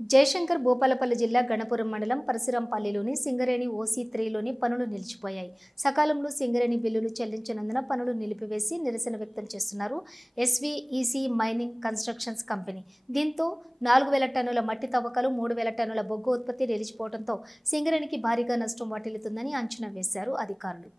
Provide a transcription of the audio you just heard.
జయశంకర్ భూపాలపల్లి జిల్లా గణపురం మండలం పరశురాంపల్లిలోని సింగరేణి OC3లోని పనులు నిలిచిపోయాయి. సకాలంలో సింగరేణి బిల్లులు చెల్లించనందున పనులు నిలిపివేసి నిరసన వ్యక్తం చేస్తున్నారు SVEC మైనింగ్ కన్స్ట్రక్షన్స్ కంపెనీ. దీంతో 4000 టన్నుల మట్టి తవ్వకాలు, 3000 టన్నుల బొగ్గు ఉత్పత్తి నిలిచిపోవడంతో సింగరేణికి భారీగా నష్టం వాటిల్లుతుందని అంచనా వేశారు అధికారులు.